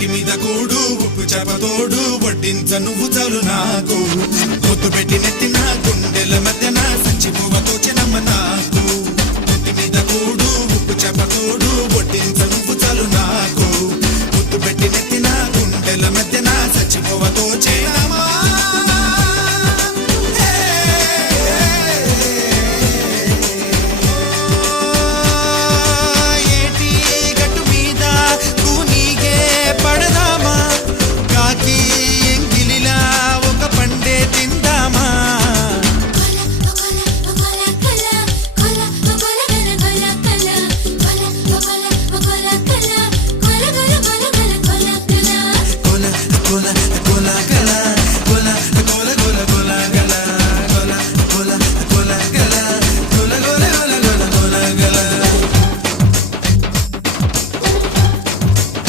ఒట్టి మీద కూడు ఉప్పు చేపతోడు వడ్డించ నువ్వు చాలు నాకు పొత్తు పెట్టి నెత్తిన గుండెల మధ్యన సంచి పువ్వతో చినమ్మ నాకు ఒట్టి మీద కూడు ఉప్పు చేపతోడు